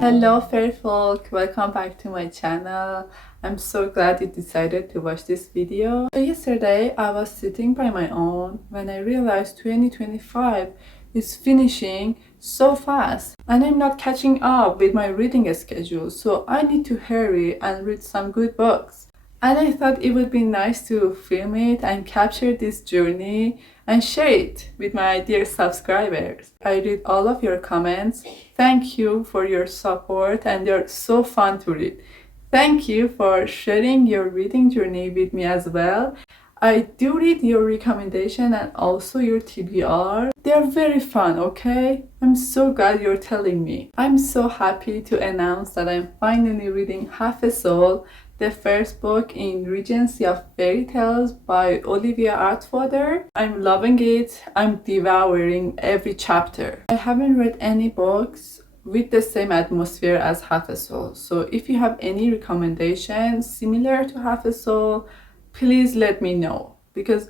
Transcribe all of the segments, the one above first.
Hello fair folk, welcome back to my channel. I'm so glad you decided to watch this video. So yesterday I was sitting by my own when I realized 2025 is finishing so fast and I'm not catching up with my reading schedule, so I need to hurry and read some good books. And I thought it would be nice to film it and capture this journey and share it with my dear subscribers. I read all of your comments. Thank you for your support and they're so fun to read. Thank you for sharing your reading journey with me as well. I do read your recommendation and also your TBR. They're very fun, okay? I'm so glad you're telling me. I'm so happy to announce that I'm finally reading Half a Soul, the first book in Regency of Fairy Tales by Olivia Artwater. I'm loving it. I'm devouring every chapter. I haven't read any books with the same atmosphere as Half a Soul. So if you have any recommendations similar to Half a Soul, please let me know because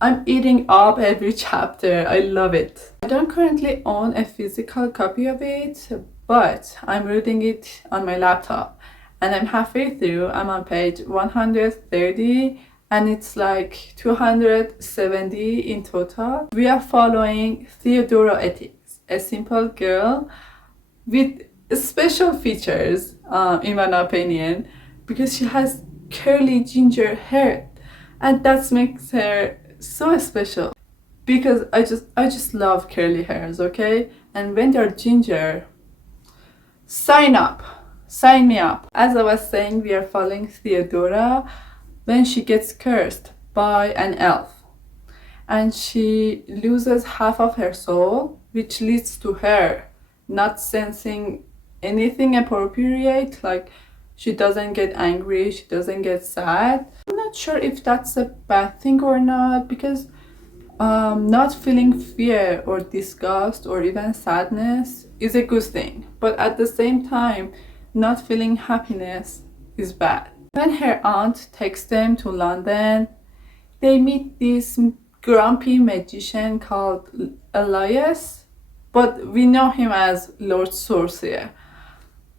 I'm eating up every chapter. I love it. I don't currently own a physical copy of it, but I'm reading it on my laptop and I'm halfway through. I'm on page 130 and it's like 270 in total. We are following Theodora Ethics, a simple girl with special features, in my opinion, because she has curly ginger hair and that makes her so special because I just love curly hairs, okay? And when they're ginger, sign me up. As I was saying, we are following Theodora when she gets cursed by an elf and she loses half of her soul, which leads to her not sensing anything appropriate, like she doesn't get angry, she doesn't get sad. I'm not sure if that's a bad thing or not because not feeling fear or disgust or even sadness is a good thing, but at the same time not feeling happiness is bad. When her aunt takes them to London, they meet this grumpy magician called Elias, but we know him as Lord Sorcerer.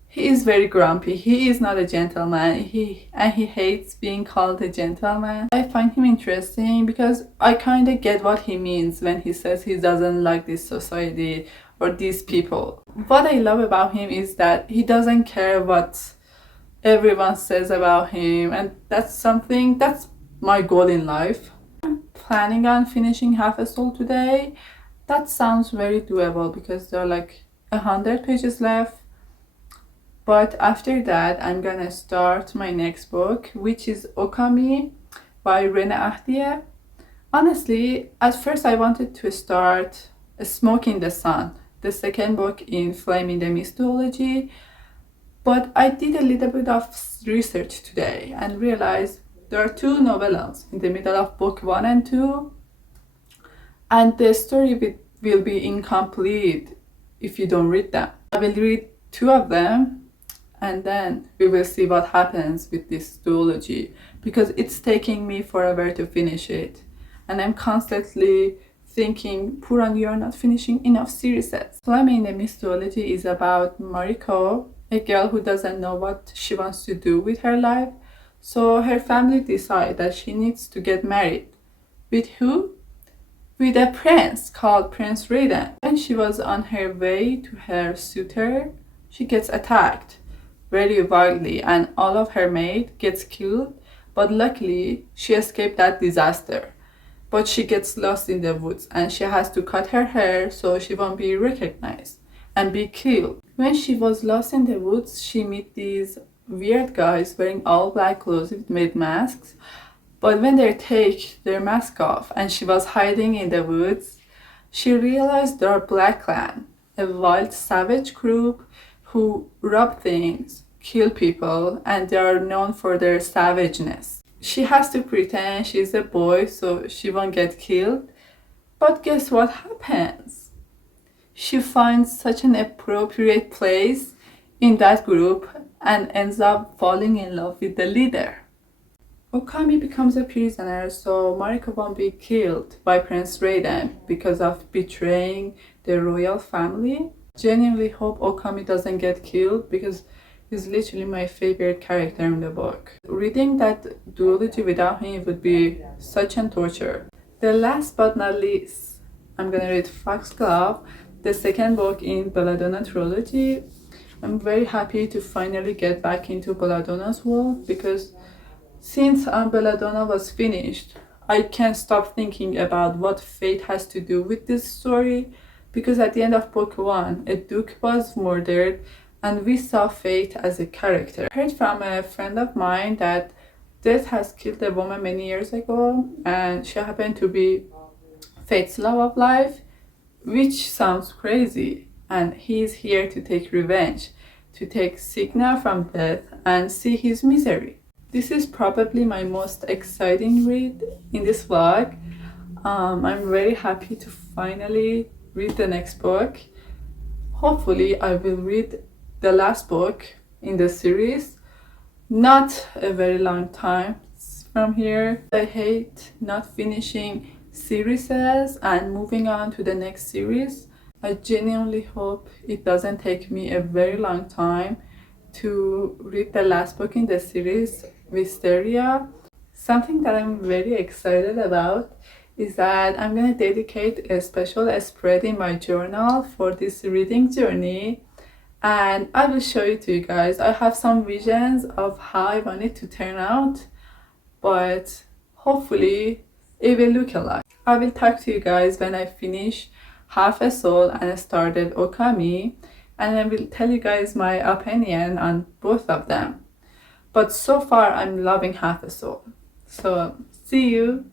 He is very grumpy. He is not a gentleman. He hates being called a gentleman. I find him interesting because I kind of get what he means when he says he doesn't like this society or these people. What I love about him is that he doesn't care what everyone says about him, and that's my goal in life. I'm planning on finishing Half a Soul today. That sounds very doable because there are like 100 pages left. But after that, I'm gonna start my next book, which is Okami by Rene Ahdieh. Honestly, at first I wanted to start Smoke in the Sun, the second book in Flame in the Mythology, but I did a little bit of research today and realized there are two novellas in the middle of book 1 and 2, and the story will be incomplete if you don't read them. I will read 2 of them and then we will see what happens with this duology because it's taking me forever to finish it and I'm constantly thinking, Puran, you're not finishing enough series sets. Flame in the Mythology is about Mariko, a girl who doesn't know what she wants to do with her life, so her family decide that she needs to get married. With who? With a prince called Prince Raiden. When she was on her way to her suitor, she gets attacked very wildly and all of her maids gets killed, but luckily she escaped that disaster. But she gets lost in the woods and she has to cut her hair so she won't be recognized and be killed. When she was lost in the woods, she met these weird guys wearing all black clothes with masks, but when they take their mask off and she was hiding in the woods, she realized they're Black Clan, a wild savage group who rob things, kill people, and they are known for their savageness. She has to pretend she's a boy so she won't get killed. But guess what happens? She finds such an appropriate place in that group and ends up falling in love with the leader. Okami becomes a prisoner so Mariko won't be killed by Prince Raiden because of betraying the royal family. Genuinely hope Okami doesn't get killed because he's literally my favorite character in the book. Reading that duology without him would be such a torture. The last but not least, I'm gonna read Foxglove, the second book in Belladonna trilogy. I'm very happy to finally get back into Belladonna's world because since Belladonna was finished, I can't stop thinking about what fate has to do with this story because at the end of book one, a duke was murdered and we saw Fate as a character. I heard from a friend of mine that death has killed a woman many years ago and she happened to be Fate's love of life, which sounds crazy. And he's here to take revenge, to take Signa from death and see his misery. This is probably my most exciting read in this vlog. I'm very happy to finally read the next book. Hopefully, I will read the last book in the series. Not a very long time from here. I hate not finishing series and moving on to the next series. I genuinely hope it doesn't take me a very long time to read the last book in the series, Wisteria. Something that I'm very excited about is that I'm going to dedicate a special spread in my journal for this reading journey, and I will show it to you guys. I have some visions of how I want it to turn out, but hopefully it will look alike. I will talk to you guys when I finish Half a Soul and started Okami, and I will tell you guys my opinion on both of them. But so far I'm loving Half a Soul. So see you.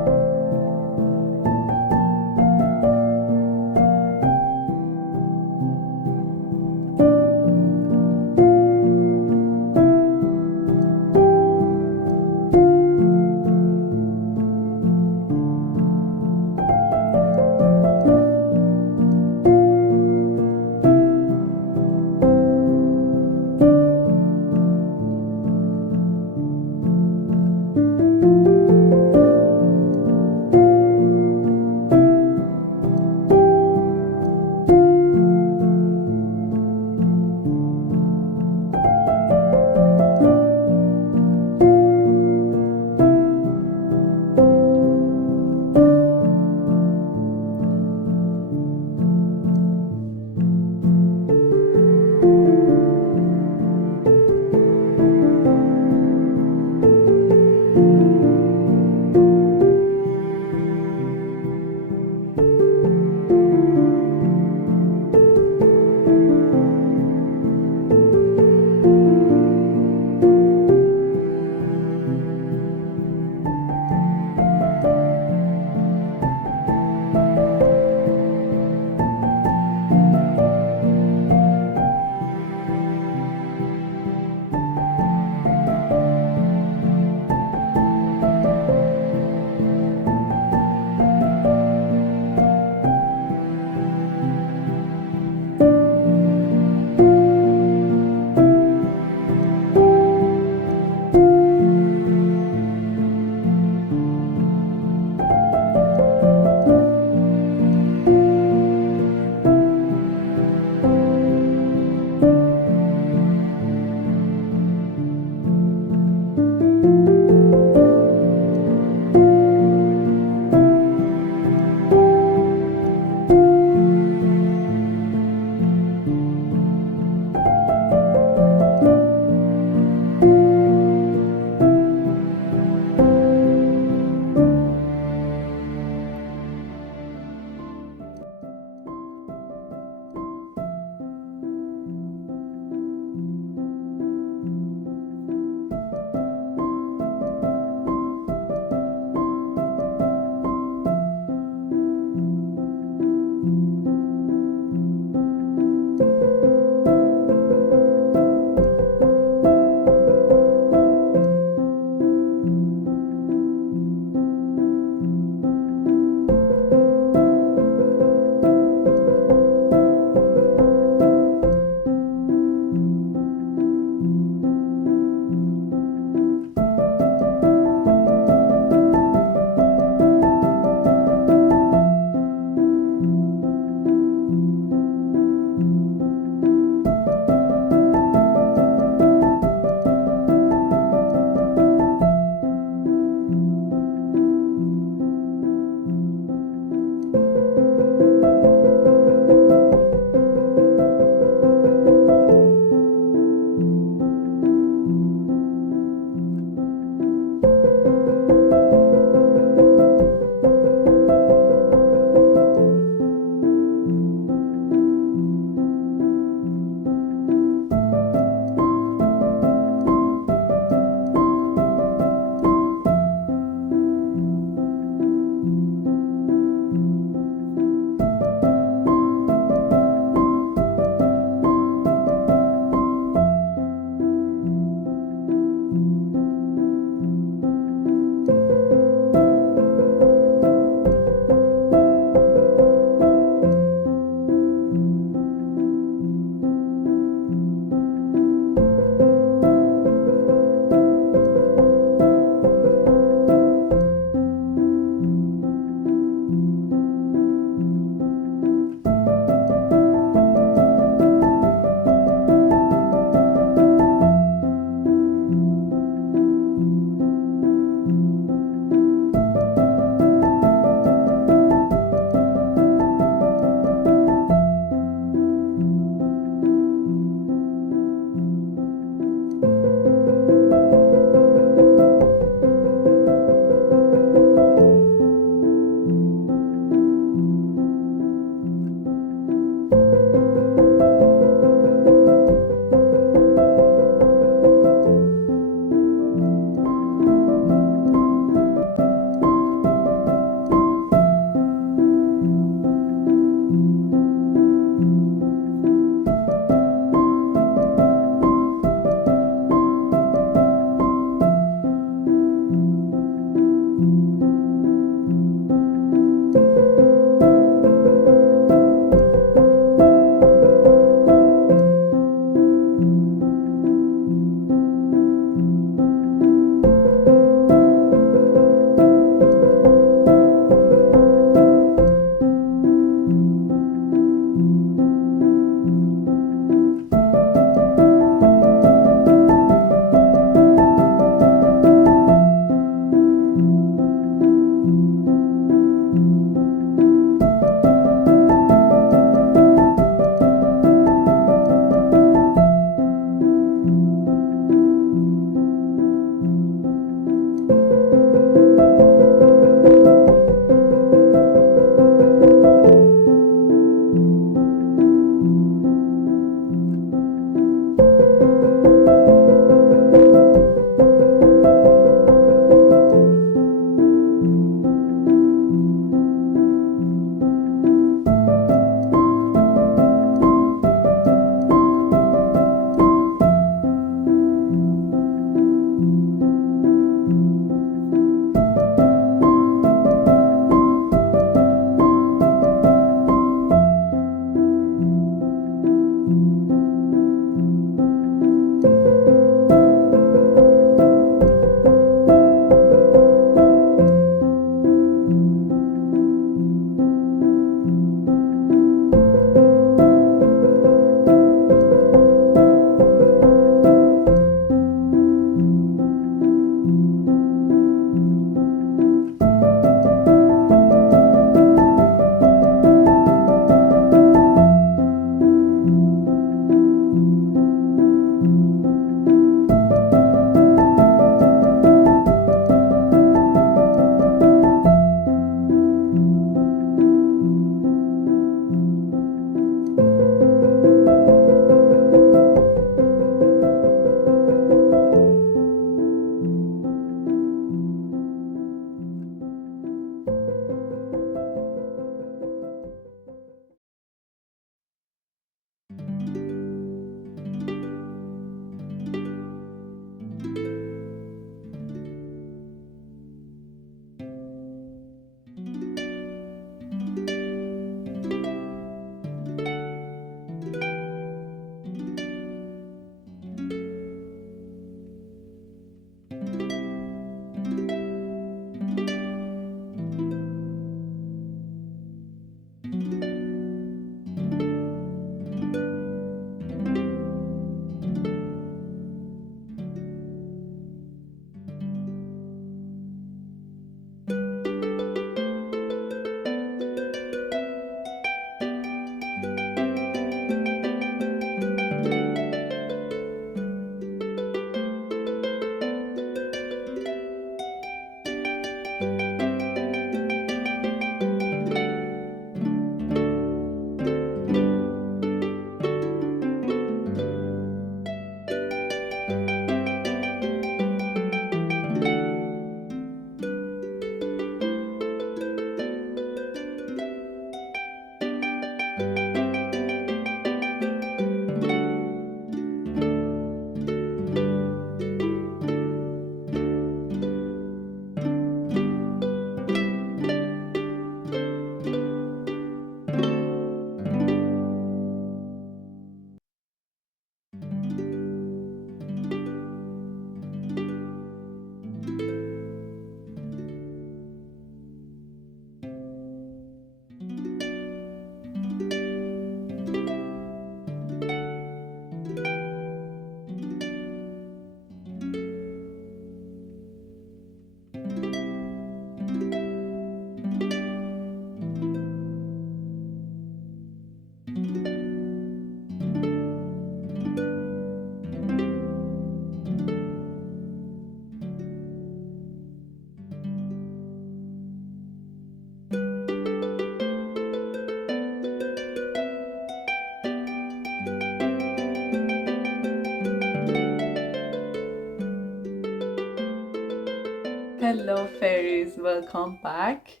welcome back.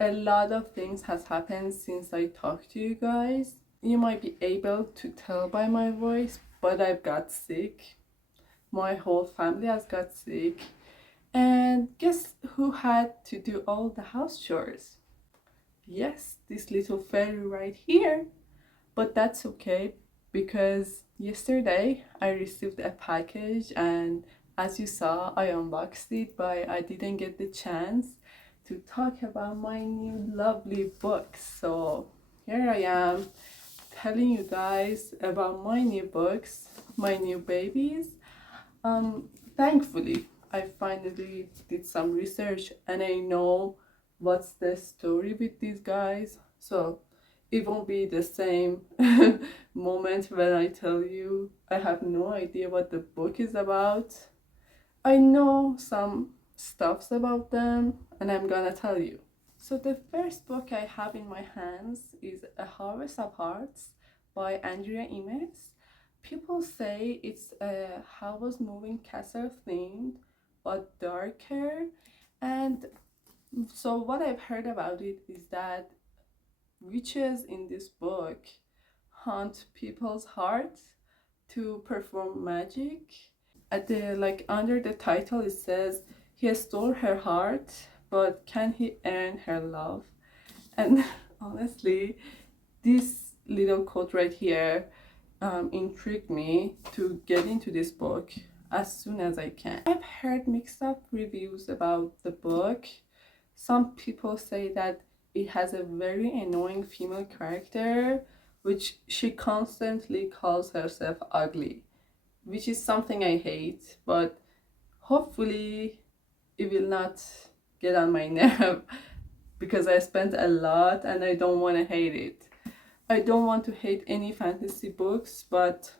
A lot of things has happened since I talked to you guys. You might be able to tell by my voice, but I've got sick. My whole family has got sick. And guess who had to do all the house chores? Yes, this little fairy right here. But that's okay because yesterday I received a package, and as you saw, I unboxed it, but I didn't get the chance to talk about my new lovely book. So here I am telling you guys about my new books, my new babies. Thankfully, I finally did some research and I know what's the story with these guys. So it won't be the same moment when I tell you I have no idea what the book is about. I know some stuffs about them and I'm gonna tell you. So the first book I have in my hands is A Harvest of Hearts by Andrea Imes. People say it's a Howl's Moving Castle themed but darker. And so what I've heard about it is that witches in this book haunt people's hearts to perform magic. At the under the title it says he stole her heart, but can he earn her love? And honestly, this little quote right here intrigued me to get into this book as soon as I can. I've heard mixed up reviews about the book. Some people say that it has a very annoying female character, which she constantly calls herself ugly, which is something I hate, but hopefully it will not get on my nerve because I spent a lot and I don't want to hate it. I don't want to hate any fantasy books, but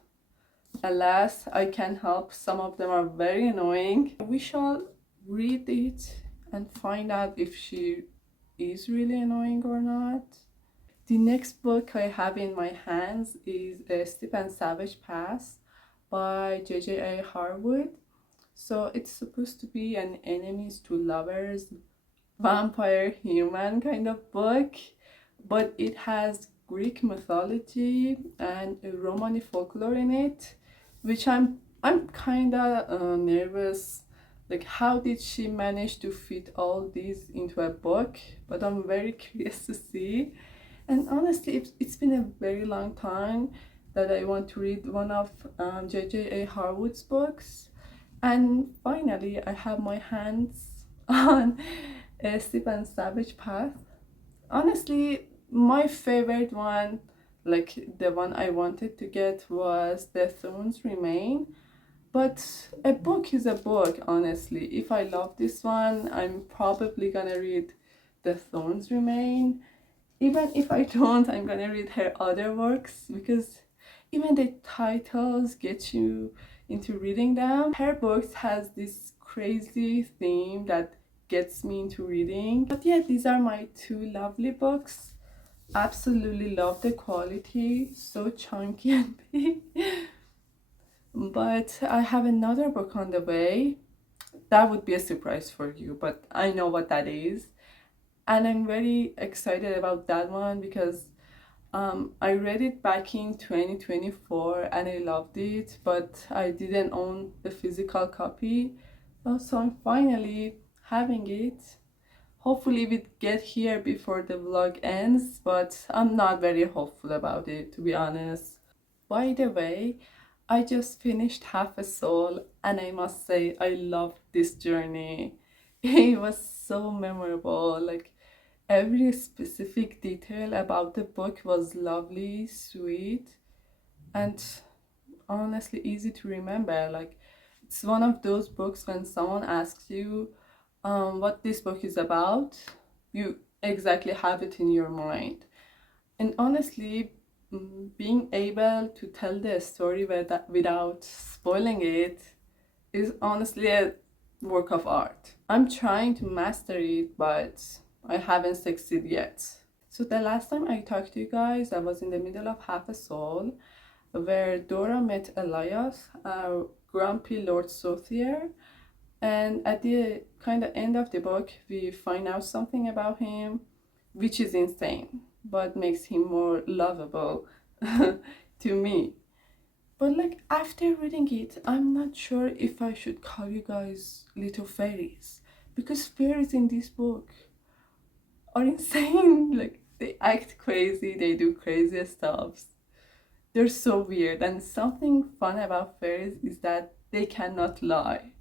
alas, I can't help. Some of them are very annoying. We shall read it and find out if she is really annoying or not. The next book I have in my hands is A Steep and Savage Pass by J.J.A. Harwood. So it's supposed to be an enemies to lovers, vampire human kind of book, but it has Greek mythology and Romani folklore in it, which I'm kind of nervous. Like, how did she manage to fit all these into a book? But I'm very curious to see. And honestly, it's been a very long time that I want to read one of J.J.A. Harwood's books. And finally, I have my hands on A Steep and Savage Path. Honestly, my favorite one, like the one I wanted to get, was The Thorns Remain. But a book is a book, honestly. If I love this one, I'm probably gonna read The Thorns Remain. Even if I don't, I'm gonna read her other works because even the titles get you into reading them. Her books has this crazy theme that gets me into reading. But yeah, these are my two lovely books. Absolutely love the quality, so chunky and big. But I have another book on the way. That would be a surprise for you, but I know what that is. And I'm very excited about that one because I read it back in 2024 and I loved it, but I didn't own the physical copy. So I'm finally having it. Hopefully it will get here before the vlog ends, but I'm not very hopeful about it, to be honest. By the way, I just finished Half a Soul and I must say I loved this journey. It was so memorable. Like, every specific detail about the book was lovely, sweet, and honestly easy to remember. Like, it's one of those books when someone asks you what this book is about, you exactly have it in your mind. And honestly, being able to tell the story without spoiling it is honestly a work of art. I'm trying to master it, but I haven't succeeded yet. So the last time I talked to you guys, I was in the middle of Half a Soul, where Dora met Elias, our grumpy Lord Sothier, And at the kind of end of the book, we find out something about him, which is insane, but makes him more lovable to me. But like after reading it, I'm not sure if I should call you guys little fairies, because fairies in this book are insane. Like they act crazy, they do crazy stuff. They're so weird. And something fun about fairies is that they cannot lie.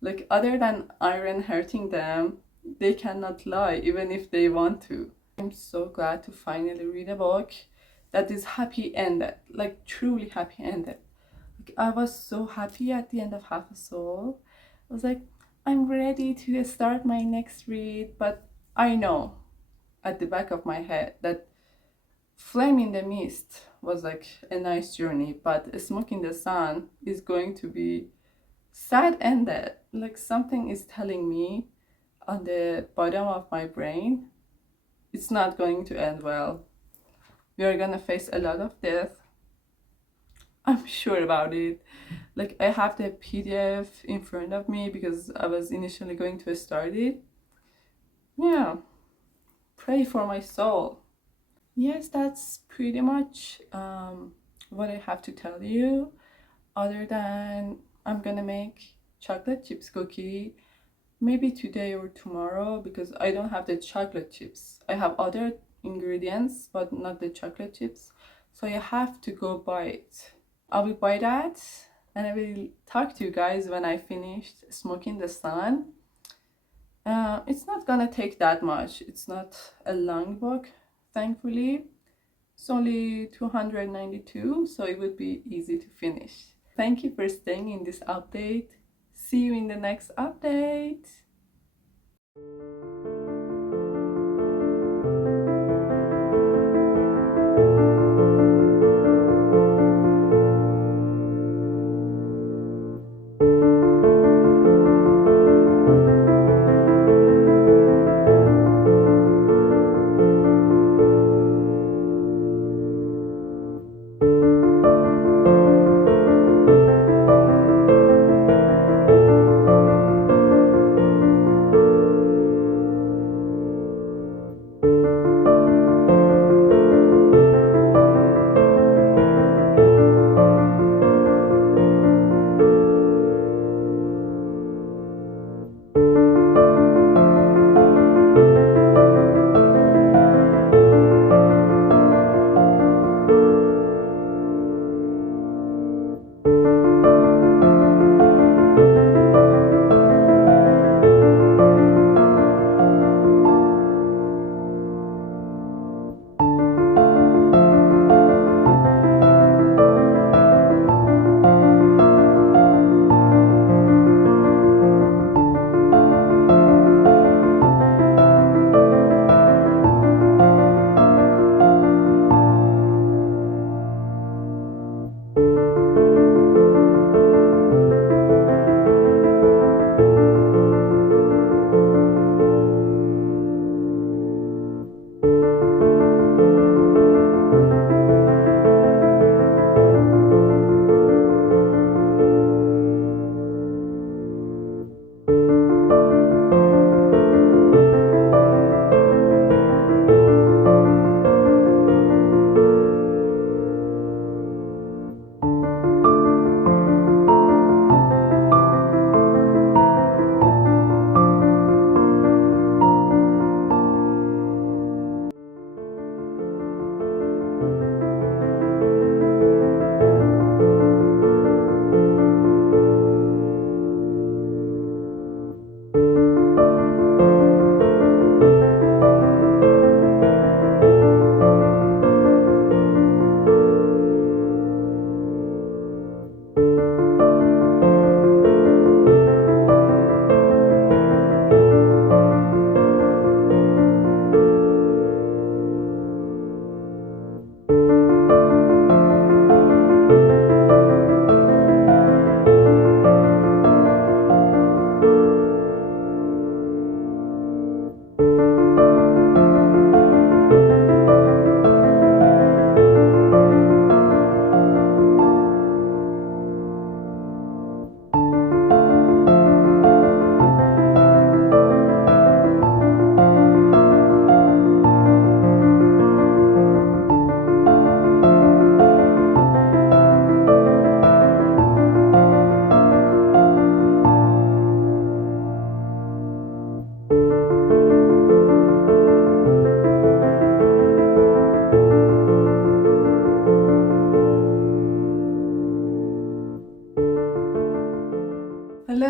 Like other than iron hurting them, they cannot lie even if they want to. I'm so glad to finally read a book that is happy ended, like truly happy ended. Like I was so happy at the end of Half a Soul. I was like, I'm ready to start my next read, but I know at the back of my head that Flame in the Mist was like a nice journey, but Smoke in the Sun is going to be sad ended. Like something is telling me on the bottom of my brain it's not going to end well. We are gonna face a lot of death. I'm sure about it. Like I have the PDF in front of me because I was initially going to start it. Yeah, pray for my soul. Yes, that's pretty much what I have to tell you. Other than I'm gonna make chocolate chips cookie maybe today or tomorrow because I don't have the chocolate chips. I have other ingredients but not the chocolate chips. So I have to go buy it. I will buy that and I will talk to you guys when I finished Smoking the Sun. It's not gonna take that much. It's not a long book, thankfully. It's only 292, so it would be easy to finish. Thank you for staying in this update. See you in the next update.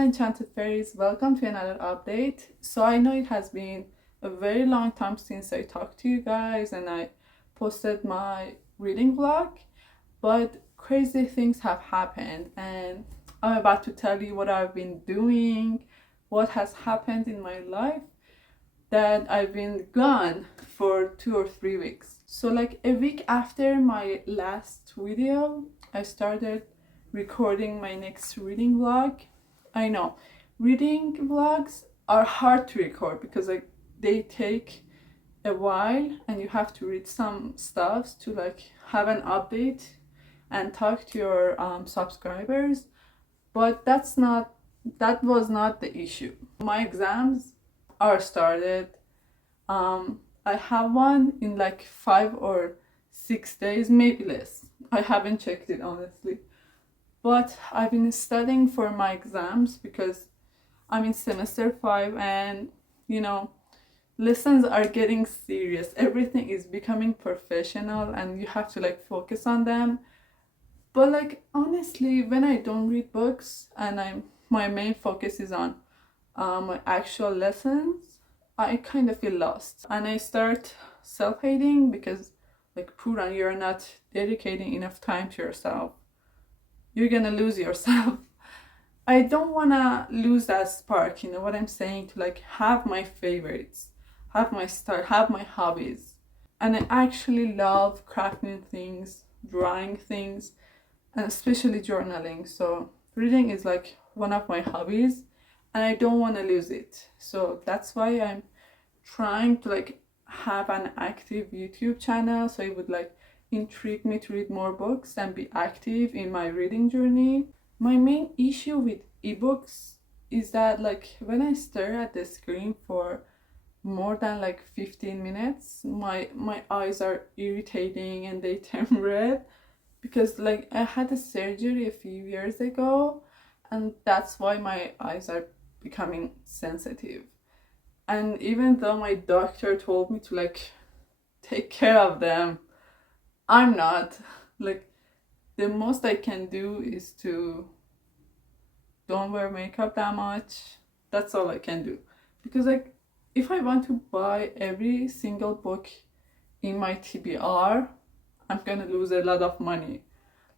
Enchanted Fairies, welcome to another update. So I know it has been a very long time since I talked to you guys and I posted my reading vlog, but crazy things have happened and I'm about to tell you what I've been doing, what has happened in my life, that I've been gone for 2 or 3 weeks. So like a week after my last video, I started recording my next reading vlog. I know reading vlogs are hard to record because like they take a while and you have to read some stuff to like have an update and talk to your subscribers, but that was not the issue. My exams are started. I have one in like 5 or 6 days, maybe less. I haven't checked it honestly. But I've been studying for my exams because I'm in semester 5 and you know, lessons are getting serious. Everything is becoming professional and you have to like focus on them. But like honestly, when I don't read books and my main focus is on my actual lessons, I kind of feel lost and I start self-hating because like Puran, you're not dedicating enough time to yourself. You're gonna lose yourself. I don't wanna lose that spark, you know what I'm saying? To like have my favorites, have my style, have my hobbies. And I actually love crafting things, drawing things, and especially journaling. So reading is like one of my hobbies and I don't want to lose it. So that's why I'm trying to like have an active YouTube channel, so it would like intrigue me to read more books and be active in my reading journey. My main issue with ebooks is that like when I stare at the screen for more than like 15 minutes, my eyes are irritating and they turn red because like I had a surgery a few years ago and that's why my eyes are becoming sensitive. And even though my doctor told me to like take care of them, I'm not. Like the most I can do is to don't wear makeup that much. That's all I can do. Because like if I want to buy every single book in my TBR, I'm gonna lose a lot of money.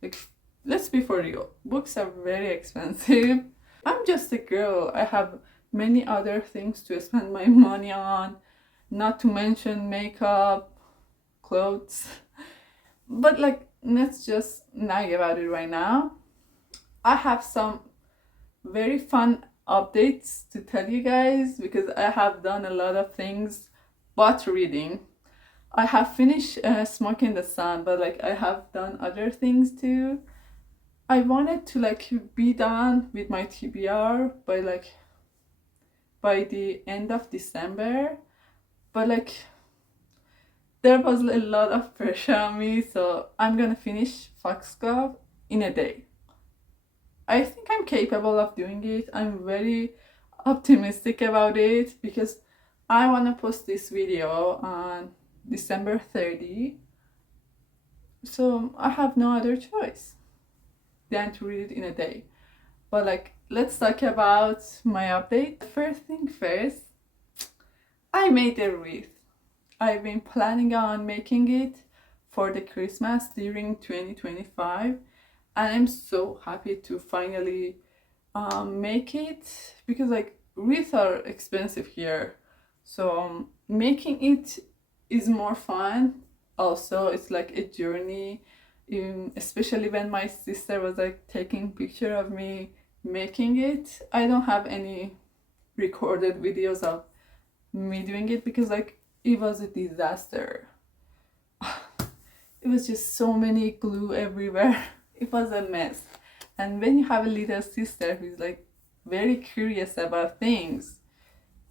Like let's be for real, books are very expensive. I'm just a girl. I have many other things to spend my money on, not to mention makeup, clothes. But like let's just nag about it right now. I have some very fun updates to tell you guys because I have done a lot of things but reading. I have finished Smoking the Sun, but like I have done other things too. I wanted to like be done with my TBR by the end of December, but like there was a lot of pressure on me, so I'm gonna finish Foxglove in a day. I think I'm capable of doing it. I'm very optimistic about it because I want to post this video on December 30, so I have no other choice than to read it in a day. But like let's talk about my update. First thing first, I made a wreath. I've been planning on making it for the Christmas during 2025 and I'm so happy to finally make it because like wreaths are expensive here, so making it is more fun. Also it's like a journey, especially when my sister was like taking picture of me making it. I don't have any recorded videos of me doing it because like it was a disaster. It was just so many glue everywhere. It was a mess. And when you have a little sister who's like very curious about things,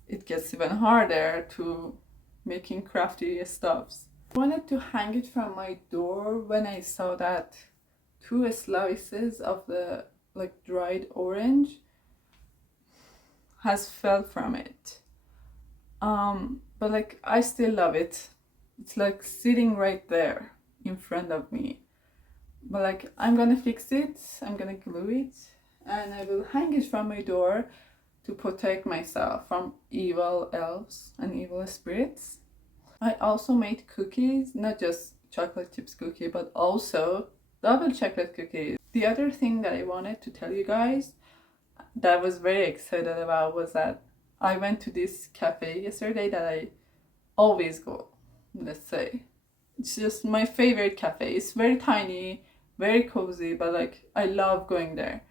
it gets even harder to making crafty stuffs. I wanted to hang it from my door when I saw that 2 slices of the like dried orange has fell from it. But like I still love it. It's like sitting right there in front of me. But like I'm gonna fix it, I'm gonna glue it and I will hang it from my door to protect myself from evil elves and evil spirits. I also made cookies, not just chocolate chips cookie, but also double chocolate cookies. The other thing that I wanted to tell you guys that I was very excited about was that I went to this cafe yesterday that I always go, let's say. It's just my favorite cafe. It's very tiny, very cozy, but like I love going there.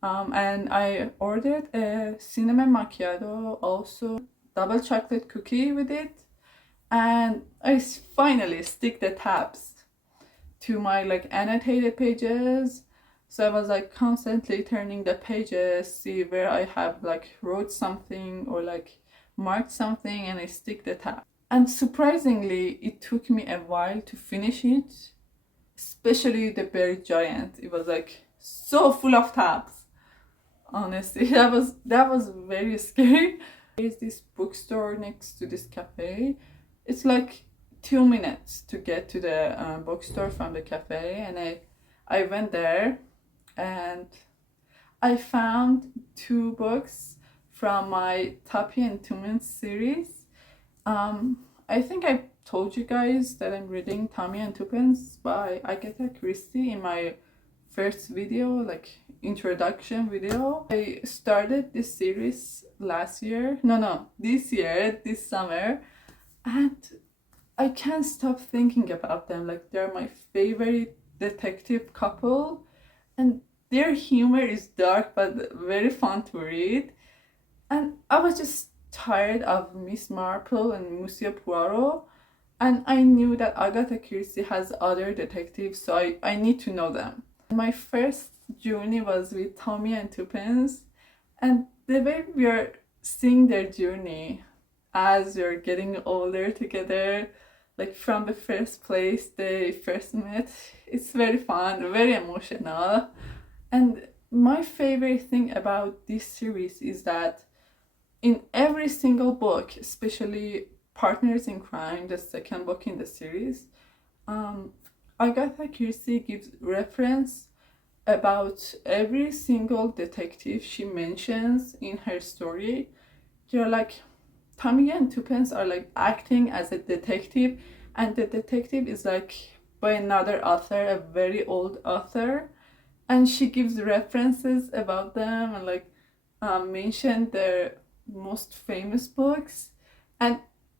And I ordered a cinnamon macchiato, also double chocolate cookie with it, and I finally stick the tabs to my like annotated pages. So I was like constantly turning the pages, see where I have like wrote something or like marked something, and I stick the tab. And surprisingly, it took me a while to finish it, especially the berry giant. It was like so full of tabs. Honestly, that was very scary. There's this bookstore next to this cafe. It's like 2 minutes to get to the bookstore from the cafe, and I went there, and I found two books from my Tapi and Tumen series. I think I told you guys that I'm reading Tommy and Tuppence by Agatha Christie in my first video, like introduction video. I started this series last year. No, this year, this summer, and I can't stop thinking about them. Like they're my favorite detective couple, and their humor is dark but very fun to read. And I was just tired of Miss Marple and Monsieur Poirot, and I knew that Agatha Christie has other detectives, so I need to know them. My first journey was with Tommy and Tuppence, and the way we are seeing their journey as we're getting older together, like from the first place they first met, it's very fun, very emotional. And my favorite thing about this series is that in every single book, especially Partners in Crime, the second book in the series, Agatha Christie gives reference about every single detective she mentions in her story. They're like, Tommy and Tuppence are like acting as a detective, and the detective is like by another author, a very old author, and she gives references about them and like mention their most famous books, and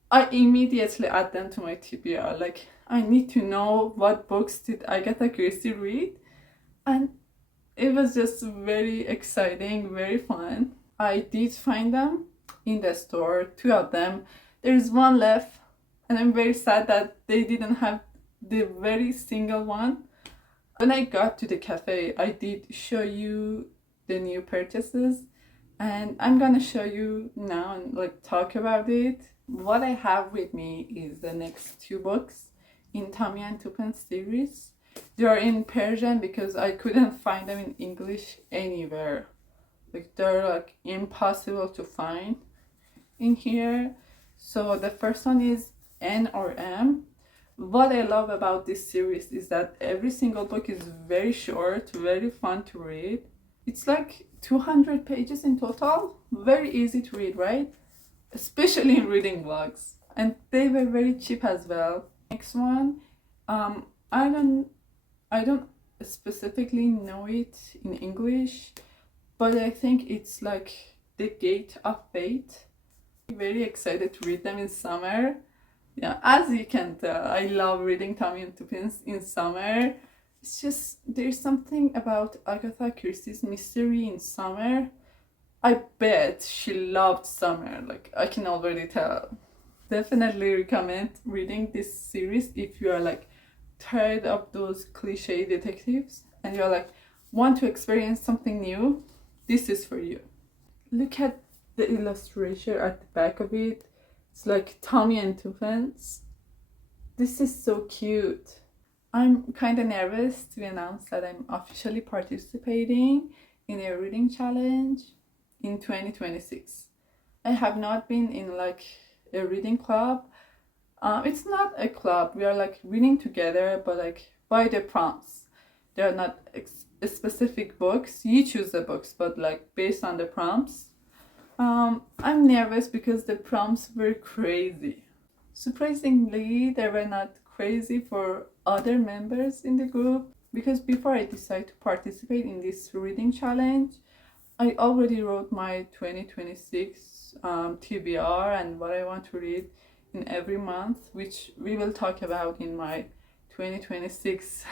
I immediately add them to my TBR. Like I need to know what books did Agatha Christie read, and it was just very exciting, very fun. I did find them in the store, two of them. There's one left, and I'm very sad that they didn't have the very single one. When I got to the cafe, I did show you the new purchases, and I'm gonna show you now and like talk about it. What I have with me is the next two books in Tommy and Tuppence series. They are in Persian because I couldn't find them in English anywhere. Like they're like impossible to find in here. So the first one is N or M. What I love about this series is that every single book is very short, very fun to read. It's like 200 pages in total. Very easy to read, right? Especially in reading vlogs. And they were very cheap as well. Next one, I don't specifically know it in English, but I think it's like The Gate of Fate. I'm very excited to read them in summer. Yeah, as you can tell, I love reading Tommy and Tuppence in summer. It's just, there's something about Agatha Christie's mystery in summer. I bet she loved summer, like I can already tell. Definitely recommend reading this series if you are like tired of those cliche detectives and you're like want to experience something new. This is for you. Look at the illustration at the back of it. It's like Tommy and Tuppence. This is so cute. I'm kind of nervous to announce that I'm officially participating in a reading challenge in 2026. I have not been in like a reading club. It's not a club. We are like reading together, but like by the prompts. They're not specific books. You choose the books, but like based on the prompts. I'm nervous because the prompts were crazy. Surprisingly, they were not crazy for other members in the group because before I decided to participate in this reading challenge, I already wrote my 2026 TBR and what I want to read in every month, which we will talk about in my 2026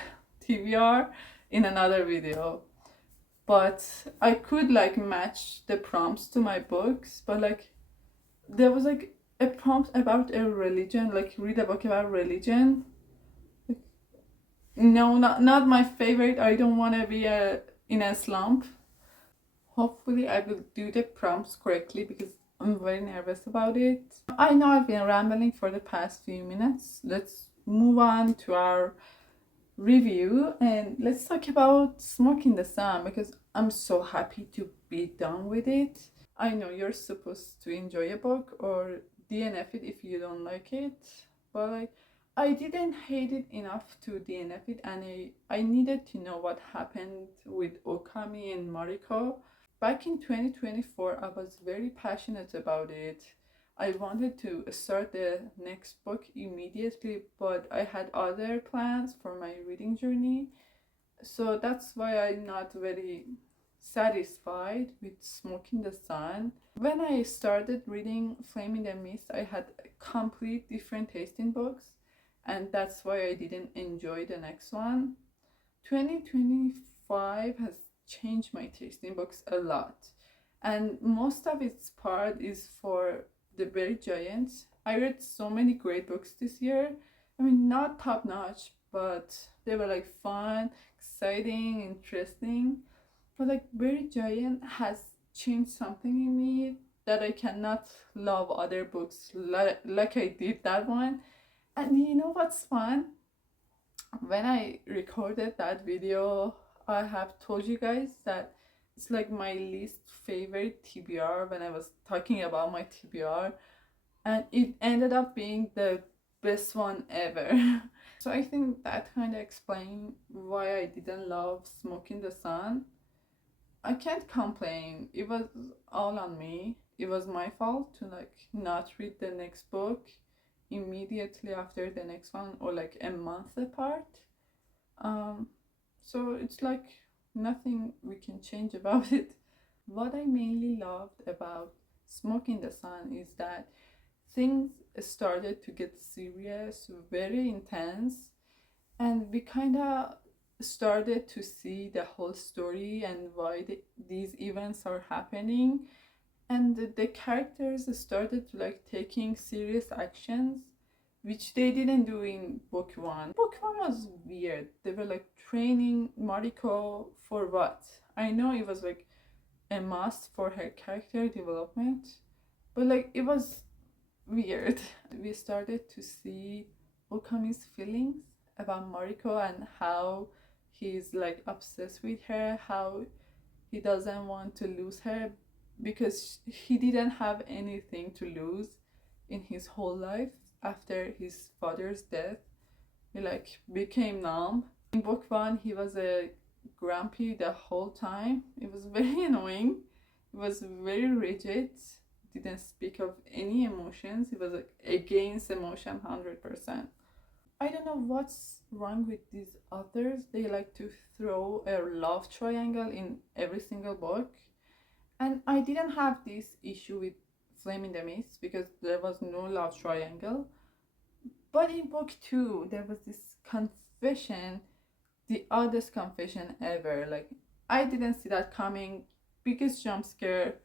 TBR in another video. But I could like match the prompts to my books, but like there was like a prompt about a religion, like read a book about religion. Like, no, not my favorite. I don't want to be in a slump. Hopefully I will do the prompts correctly because I'm very nervous about it. I know I've been rambling for the past few minutes. Let's move on to our review and let's talk about Smoke in the Sun because I'm so happy to be done with it. I know you're supposed to enjoy a book or DNF it if you don't like it, but like I didn't hate it enough to DNF it, and I needed to know what happened with Okami and Mariko. Back in 2024, I was very passionate about it. I wanted to start the next book immediately, but I had other plans for my reading journey. So that's why I'm not very satisfied with Smoke in the Sun. When I started reading Flame in the Mist, I had a complete different taste in books, and that's why I didn't enjoy the next one. 2025 has changed my taste in books a lot, and most of its part is for the very giants. I read so many great books this year. I mean, not top notch, but they were like fun, exciting, interesting. But like Very Giant has changed something in me that I cannot love other books like I did that one. And you know what's fun? When I recorded that video, I have told you guys that it's like my least favorite TBR when I was talking about my TBR, and it ended up being the best one ever. So I think that kind of explains why I didn't love Smoke in the Sun. I can't complain. It was all on me. It was my fault to like not read the next book immediately after the next one or like a month apart. Um, so it's like nothing we can change about it. What I mainly loved about Smoke in the Sun is that things started to get serious, very intense, and we kind of started to see the whole story and why these events are happening, and the characters started to like taking serious actions which they didn't do in book one. Book one was weird. They were like training Mariko for what? I know it was like a must for her character development, but like it was weird. We started to see Okami's feelings about Mariko and how he's like obsessed with her, how he doesn't want to lose her because he didn't have anything to lose in his whole life after his father's death. He like became numb. In book one, he was a grumpy the whole time. It was very annoying. He was very rigid. Didn't speak of any emotions. He was like against emotion 100%. I don't know what's wrong with these authors. They like to throw a love triangle in every single book. And I didn't have this issue with Flame in the Mist because there was no love triangle. But in book two, there was this confession, the oddest confession ever. Like, I didn't see that coming. Biggest jump scare.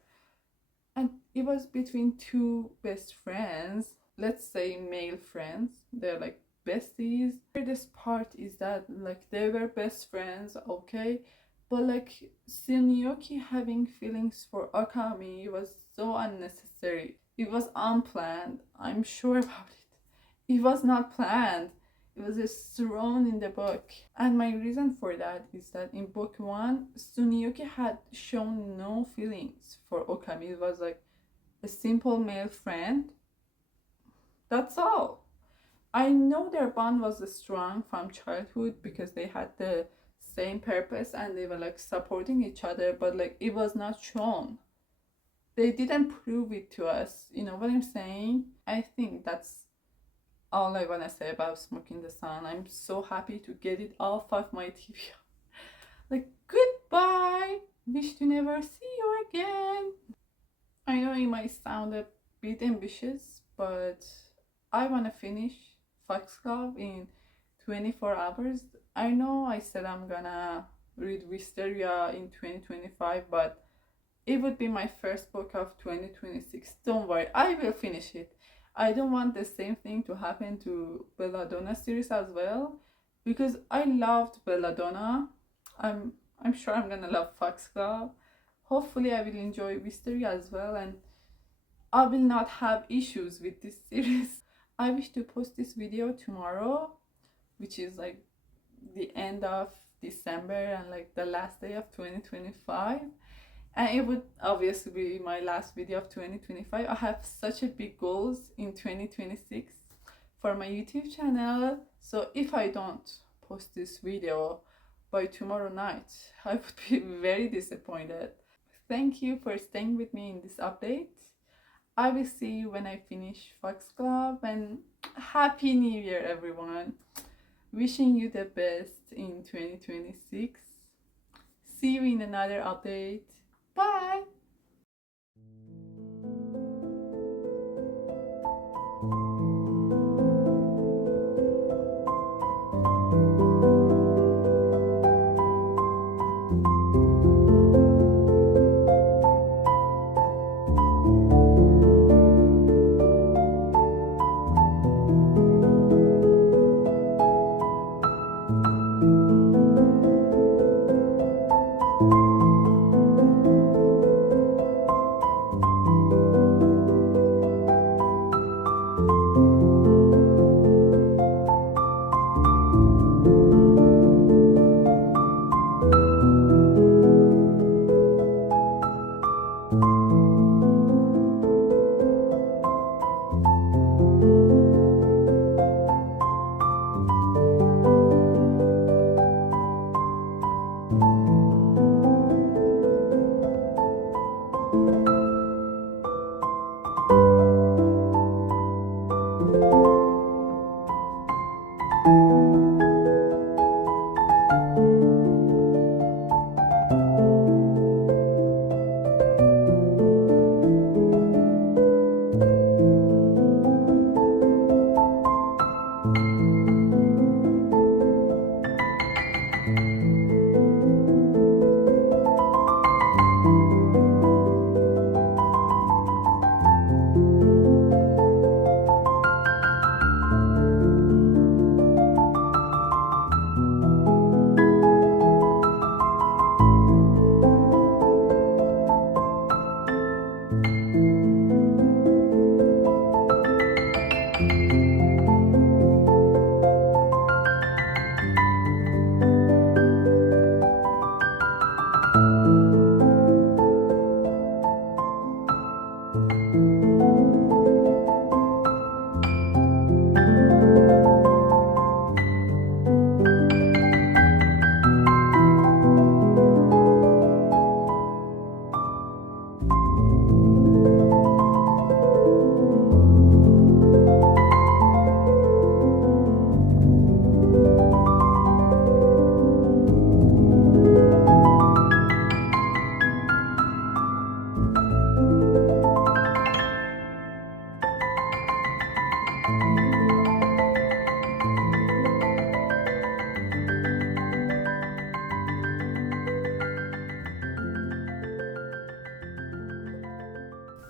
And it was between two best friends, let's say male friends. They're like besties. The weirdest part is that like they were best friends, okay, but like Sunyoki having feelings for Akami was so unnecessary. It was unplanned. I'm sure about it. It was not planned. It was just thrown in the book. And my reason for that is that in book one, Sunyoki had shown no feelings for Okami. It was like a simple male friend. That's all. I know their bond was strong from childhood because they had the same purpose and they were like supporting each other, but like it was not shown. They didn't prove it to us. You know what I'm saying? I think that's all I want to say about Smoking the Sun. I'm so happy to get it off of my TV. Like, goodbye. Wish to never see you again. I know it might sound a bit ambitious, but I want to finish Foxglove in 24 hours. I know I said I'm gonna read Wisteria in 2025, but it would be my first book of 2026. Don't worry, I will finish it. I don't want the same thing to happen to Belladonna series as well, because I loved Belladonna. I'm sure I'm gonna love Foxglove. Hopefully I will enjoy Wisteria as well, and I will not have issues with this series. I wish to post this video tomorrow, which is like the end of December and like the last day of 2025. And it would obviously be my last video of 2025. I have such a big goals in 2026 for my YouTube channel. So if I don't post this video by tomorrow night, I would be very disappointed. Thank you for staying with me in this update. I will see you when I finish Foxglove, and Happy New Year everyone. Wishing you the best in 2026. See you in another update. Bye!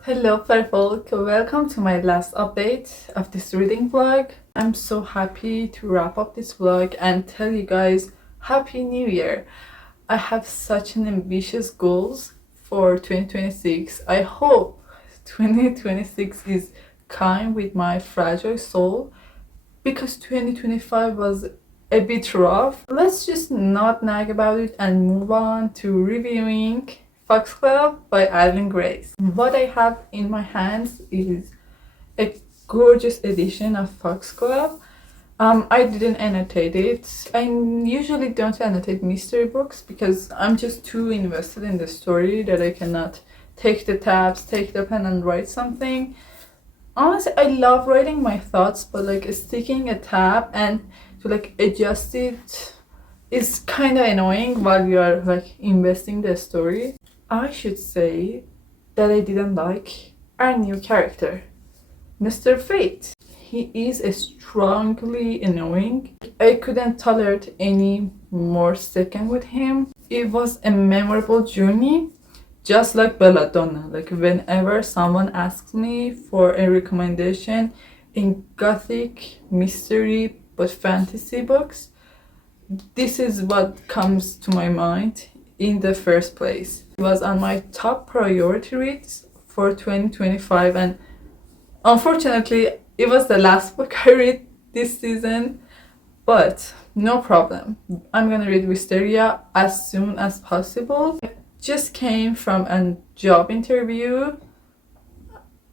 Hello folk, welcome to my last update of this reading vlog. I'm so happy to wrap up this vlog and tell you guys Happy New Year. I have such an ambitious goals for 2026. I hope 2026 is kind with my fragile soul, because 2025 was a bit rough. Let's just not nag about it and move on to reviewing Foxglove by Adeline Grace. What I have in my hands is a gorgeous edition of Foxglove. I didn't annotate it. I usually don't annotate mystery books because I'm just too invested in the story that I cannot take the tabs, take the pen and write something. Honestly, I love writing my thoughts, but like sticking a tab and to like adjust it is kind of annoying while you are like investing the story. I should say that I didn't like our new character, Mr. Fate. He is strongly annoying. I couldn't tolerate any more second with him. It was a memorable journey, just like Belladonna. Like whenever someone asks me for a recommendation in gothic, mystery, but fantasy books, this is what comes to my mind in the first place. It was on my top priority reads for 2025, and unfortunately it was the last book I read this season, but no problem. I'm gonna read Wisteria as soon as possible. I just came from a job interview.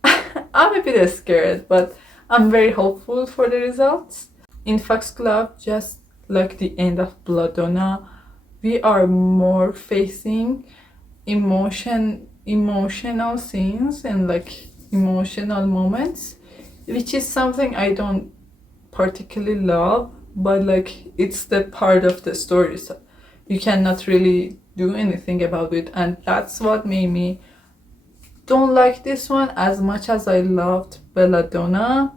I'm a bit scared, but I'm very hopeful for the results. In Foxglove, just like the end of Belladonna, we are more facing emotional scenes and like emotional moments, which is something I don't particularly love, but like it's the part of the story, so you cannot really do anything about it, and that's what made me don't like this one as much as I loved Belladonna.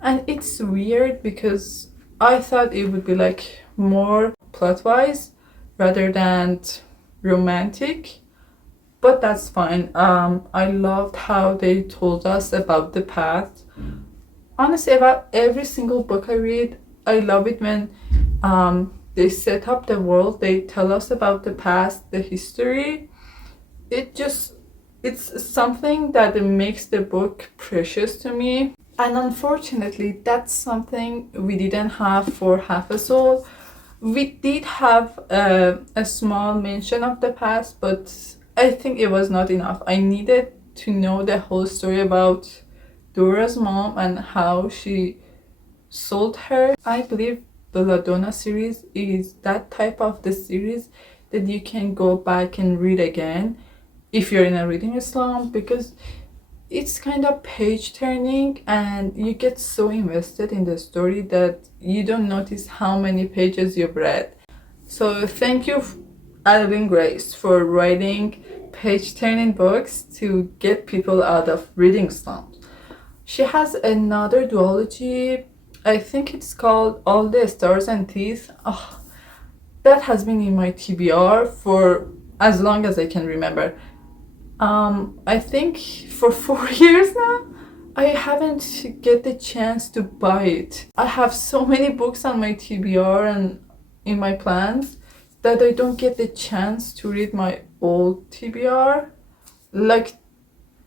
And it's weird because I thought it would be like more plot wise rather than romantic, but that's fine. I loved how they told us about the past. Honestly, about every single book I read, I love it when they set up the world, they tell us about the past, the history. It's something that makes the book precious to me. And unfortunately, that's something we didn't have for Half a Soul. We did have a small mention of the past, but I think it was not enough. I needed to know the whole story about Dora's mom and how she sold her. I believe the Belladonna series is that type of the series that you can go back and read again if you're in a reading slump, because it's kind of page turning and you get so invested in the story that you don't notice how many pages you've read. So thank you, Adeline Grace, for writing page turning books to get people out of reading slumps. She has another duology, I think it's called All the Stars and Teeth. Oh, that has been in my TBR for as long as I can remember. I think for 4 years now. I haven't get the chance to buy it. I have so many books on my TBR and in my plans that I don't get the chance to read my old TBR, like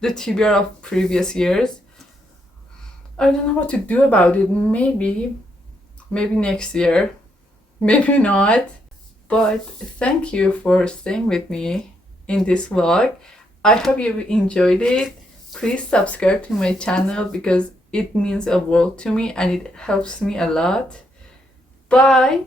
the TBR of previous years. I don't know what to do about it. Maybe next year, maybe not. But thank you for staying with me in this vlog. I hope you enjoyed it. Please subscribe to my channel because it means a world to me and it helps me a lot. Bye.